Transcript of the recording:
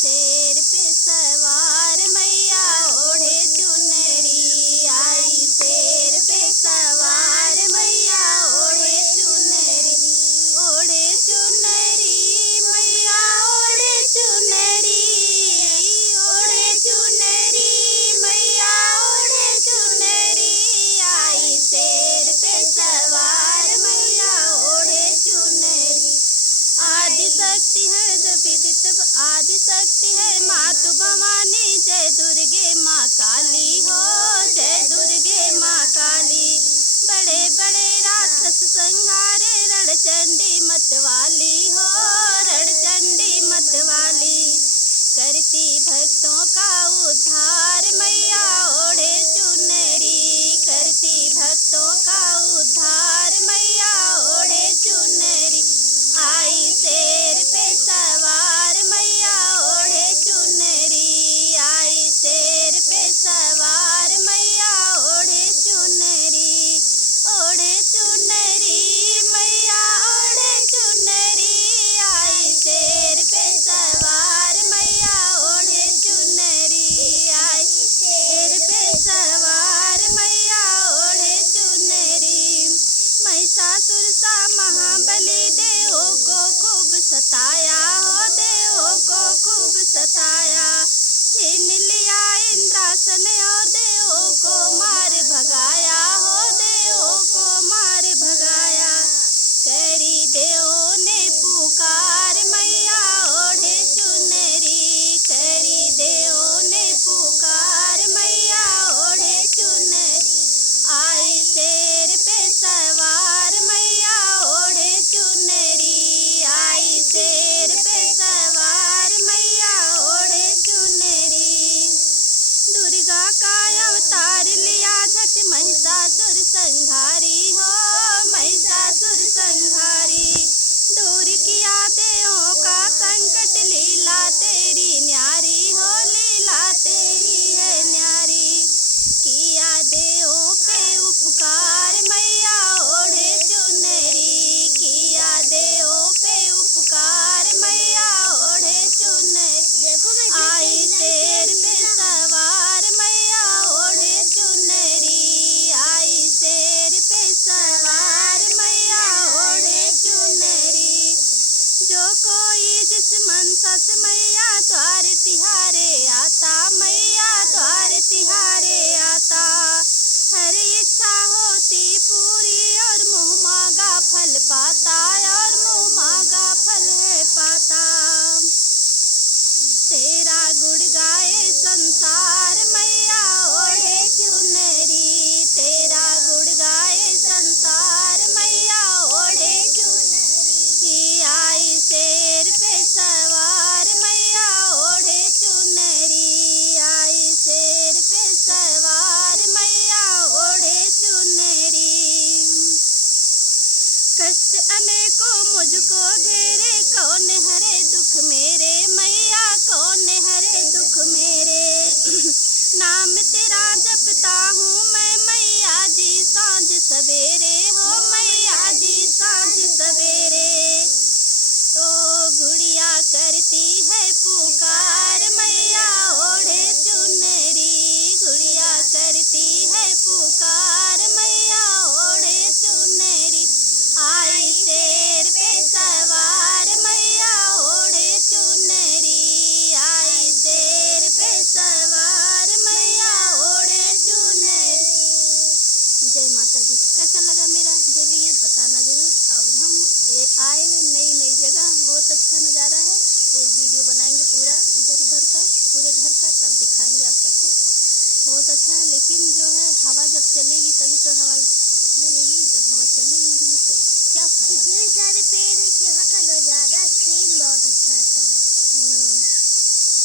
शेर पे सवार मैया ओढ़े चुनरी, आई शेर पे सवार मैया ओढ़े चुनरी, ओढ़े चुनरी मैया ओढ़े चुनरी, ओढ़े चुनरी मैया ओढ़े चुनरी, आई शेर पे सवार मैया ओढ़े चुनरी। आदिशक्ति है आदिशक्ति है मातु भवानी, जय दुर्गे माँ काली हो, जय दुर्गे माँ काली। बड़े बड़े राक्षस संहारे रणचंडी मतवाली हो, रणचंडी मतवाली। करती भक्तों का उद्धार मैया ओढ़े चुनरी, करती भक्तों का उद्धार मैया ओढ़े चुनरी, आई शेर पे सवार मैया ओढ़े चुनरी, आई शेर पे सवार मैया ओढ़े चुनरी, ओढ़े चुनरी मैया ओढ़े चुनरी, आई शेर पे सवार मैया ओढ़े चुनरी, आई शेर पे सवार मैया ओढ़े चुनरी। महिषासुर सा महाबली देवों को खूब सताया हो, देवों को खूब सताया। छीन लिया इंद्रासन और देवों को मार भगाया हो, देवों को मार भगाया। करी देवों ने पुकार मैया ओढ़े चुनरी, करी देवों ने पुकार मैया ओढ़े चुनरी, आई शेर पे सवार मैया ओढ़े चुनरी, आई शेर पे सवार मैया ओढ़े चुनरी। दुर्गा का अवतार लिया झट महिषासुर संहारी हो, महिषासुर संहारी। दूर किया देवों का संकट, लीला तेरी न्यारी हो, लीला तेरी है न्यारी। किया देवों पे उपकार मैया ओढ़े चुनरी, किया देवों पे उपकार मैया ओढ़े चुनरी, आई शेर पे सवार मैया ओढ़े चुनरी, आई शेर पे सवार मैया ओढ़े चुनरी। जो कोई जिस मनसा से मैया द्वार तिहारे आता, मैया द्वार तिहारे आता। हर इच्छा होती पूरी और मुँह मांगा फल पाता, और मुँह मांगा फल है पाता। तेरा गुण गाए संसार मैया ओढ़े चुनरी, तेरा गुण गाए संसार मैया ओढ़े चुनरी, आई शेर पे सवार मैया ओढ़े चुनरी, आई शेर पे सवार मैया ओढ़े चुनरी। कष्ट अनेकों मुझको घेरे, कौन हरे दुख मेरे मैया, कौन हरे दुख मेरे। नाम तेरा जपता हूँ मैं मैया जी सांझ सवेरे हो, मैया जी सांझ सवेरे। तो गुड़िया करती है पुकार मैया ओढ़े चुनरी, गुड़िया करती है पुकार मैया ओढ़े चुनरी, आई शेर पे सवार मैया ओढ़े चुनरी, आई शेर पे सवार मैया ओढ़े चुनरी। जय माता दी। कैसा लगा मेरा देवी गीत बताना जरूर। और हम आए हैं नई नई जगह, बहुत अच्छा नज़ारा है। एक वीडियो बनाएंगे पूरा इधर उधर का, पूरे घर का, तब दिखाएंगे आप सबको। बहुत अच्छा है, लेकिन जो है हवा जब चलेगी तभी तो हवा